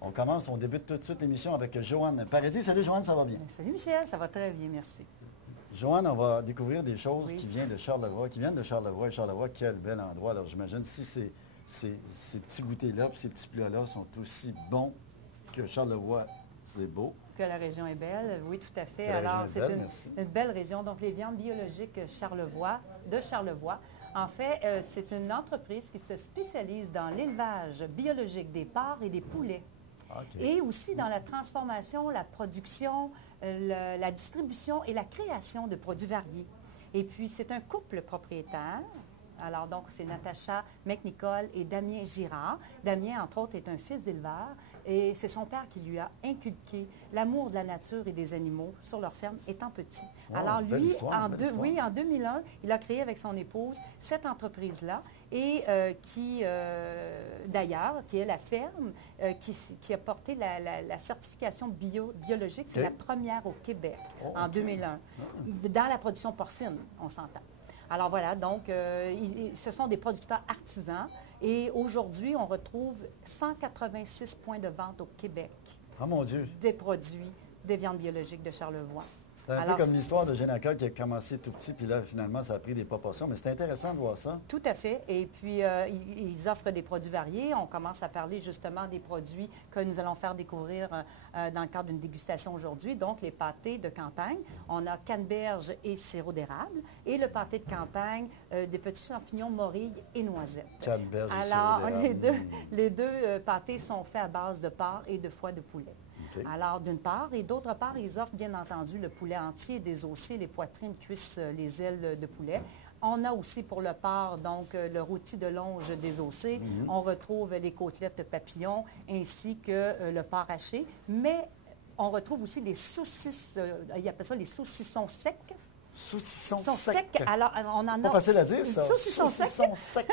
On commence, on débute tout de suite l'émission avec Joanne Paradis. Salut Joanne, ça va bien? Salut Michel, ça va très bien, merci. Joanne, on va découvrir des choses qui viennent de Charlevoix, Et Charlevoix, quel bel endroit. Alors j'imagine si ces petits goûters-là, ces petits plats-là sont aussi bons que Charlevoix, c'est beau. Que la région est belle, oui, tout à fait. Que la Alors, région est belle, une belle région. Donc, les viandes biologiques de Charlevoix. En fait, c'est une entreprise qui se spécialise dans l'élevage biologique des porcs et des poulets. Okay. Et aussi dans la transformation, la production, la distribution et la création de produits variés. Et puis, c'est un couple propriétaire. Alors, donc, c'est Natacha McNicol et Damien Girard. Damien, entre autres, est un fils d'éleveur et c'est son père qui lui a inculqué l'amour de la nature et des animaux sur leur ferme étant petit. Wow, alors, lui, en 2001, il a créé avec son épouse cette entreprise-là et d'ailleurs, qui est la ferme qui a porté la certification biologique. C'est la première au Québec en 2001, dans la production porcine, on s'entend. Alors voilà, donc ce sont des producteurs artisans et aujourd'hui, on retrouve 186 points de vente au Québec. Ah mon Dieu! Des produits, des viandes biologiques de Charlevoix. C'est un peu comme l'histoire de Génaca qui a commencé tout petit, puis là, finalement, ça a pris des proportions. Mais c'est intéressant de voir ça. Tout à fait. Et puis, ils offrent des produits variés. On commence à parler justement des produits que nous allons faire découvrir dans le cadre d'une dégustation aujourd'hui. Donc, les pâtés de campagne. On a canneberge et sirop d'érable. Et le pâté de campagne, des petits champignons, morilles et noisettes. Canneberge et alors, sirop d'érable. les deux pâtés sont faits à base de porc et de foie de poulet. Okay. Alors, d'une part, et d'autre part, ils offrent bien entendu le poulet entier, désossé, les poitrines, cuisses, les ailes de poulet. On a aussi pour le porc, donc, le rôti de longe désossé. On retrouve les côtelettes papillons ainsi que le porc haché. Mais on retrouve aussi les saucisses, ils appellent ça les saucissons secs. Saucissons secs. Alors, on en a... Pas facile à dire, ça. Saucissons secs.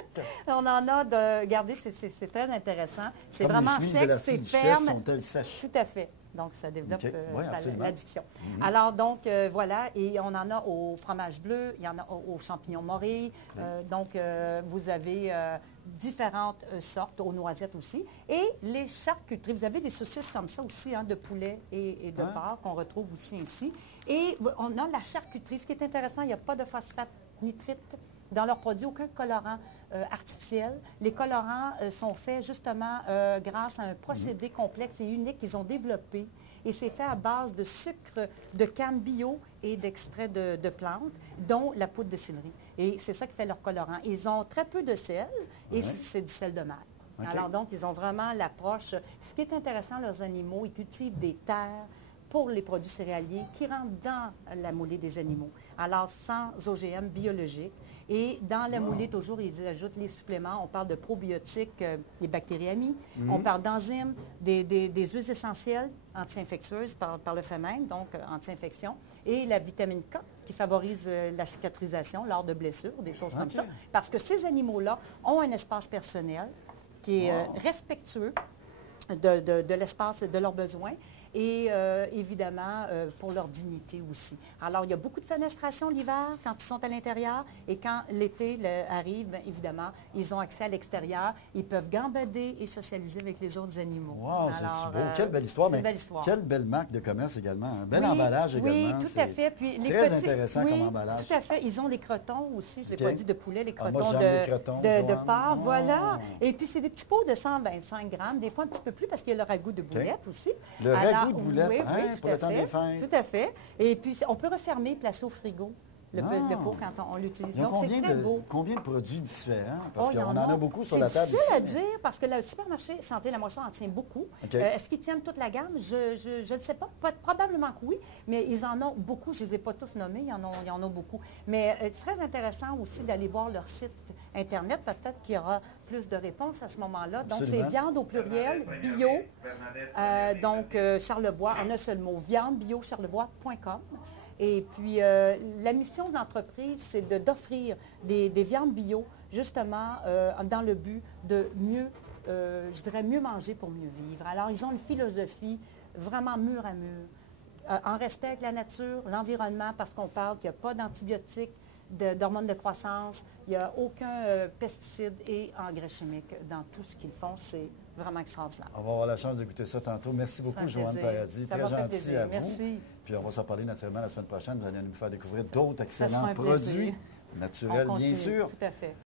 On en a de... Regardez, c'est très intéressant. C'est vraiment sec, c'est ferme. Sont-elles sèches? Tout à fait. Donc, ça développe l'addiction. Alors, donc, voilà. Et on en a au fromage bleu, il y en a aux champignons morilles. Donc, vous avez différentes sortes, aux noisettes aussi. Et les charcuteries. Vous avez des saucisses comme ça aussi, de poulet et de porc qu'on retrouve aussi ici. Et on a la charcuterie. Ce qui est intéressant, il n'y a pas de phosphate nitrite dans leurs produits, aucun colorant artificiel. Les colorants sont faits justement grâce à un procédé complexe et unique qu'ils ont développé. Et c'est fait à base de sucre de canne bio et d'extrait de plantes, dont la poudre de céleri. Et c'est ça qui fait leur colorant. Ils ont très peu de sel et c'est du sel de mer. Okay. Alors donc, ils ont vraiment l'approche. Ce qui est intéressant, leurs animaux, ils cultivent des terres pour les produits céréaliers qui rentrent dans la moulée des animaux. Alors, sans OGM biologique. Et dans la moulée, toujours, ils ajoutent les suppléments. On parle de probiotiques, des bactéries amies. On parle d'enzymes, des huiles essentielles anti-infectieuses par le fait même, donc anti-infection. Et la vitamine K qui favorise la cicatrisation lors de blessures, des choses comme ça. Parce que ces animaux-là ont un espace personnel qui est respectueux de l'espace et de leurs besoins. Et évidemment, pour leur dignité aussi. Alors, il y a beaucoup de fenestration l'hiver quand ils sont à l'intérieur et quand l'été arrive, bien, évidemment, ils ont accès à l'extérieur. Ils peuvent gambader et socialiser avec les autres animaux. Wow, c'est beau. Quelle belle histoire. Mais belle histoire. Quelle belle marque de commerce également. Un bel emballage également. Oui, tout à fait. Puis, très intéressant comme emballage. Tout à fait. Ils ont les crotons aussi. Je ne l'ai pas dit de poulet, les crotons moi, de porc. Voilà. Et puis, c'est des petits pots de 125 grammes, des fois un petit peu plus parce qu'il y a le ragoût de boulette aussi. Le ragoût de boulette, oui, pour le temps des fêtes. Tout à fait. Et puis, on peut refermer, placer au frigo le pot quand on l'utilise. Donc, c'est très beau. Combien de produits différents? Parce qu'on en a beaucoup sur la table ici. C'est difficile à dire parce que le supermarché Santé La Moisson en tient beaucoup. Est-ce qu'ils tiennent toute la gamme? Je ne sais pas. Probablement que oui, mais ils en ont beaucoup. Je ne les ai pas tous nommés. Il y en a beaucoup. Mais c'est très intéressant aussi d'aller voir leur site Internet. Peut-être qu'il y aura plus de réponses à ce moment-là. Donc, c'est viande au pluriel, bio. Donc, Charlevoix, en un seul mot, viandebio-charlevoix.com. Et puis, la mission de l'entreprise, c'est d'offrir des viandes bio, justement, dans le but de mieux, je dirais, mieux manger pour mieux vivre. Alors, ils ont une philosophie vraiment mur à mur, en respect avec la nature, l'environnement, parce qu'on parle qu'il n'y a pas d'antibiotiques, d'hormones de croissance, il n'y a aucun pesticide et engrais chimique dans tout ce qu'ils font. C'est vraiment extraordinaire. On va avoir la chance de goûter ça tantôt. Merci beaucoup, Joanne plaisir. Paradis. Ça Très m'a fait gentil plaisir. à vous. Merci. Puis on va s'en parler naturellement la semaine prochaine. Vous allez nous faire découvrir d'autres Ça sera excellents un plaisir. produits On naturels, bien continue, sûr. tout à fait.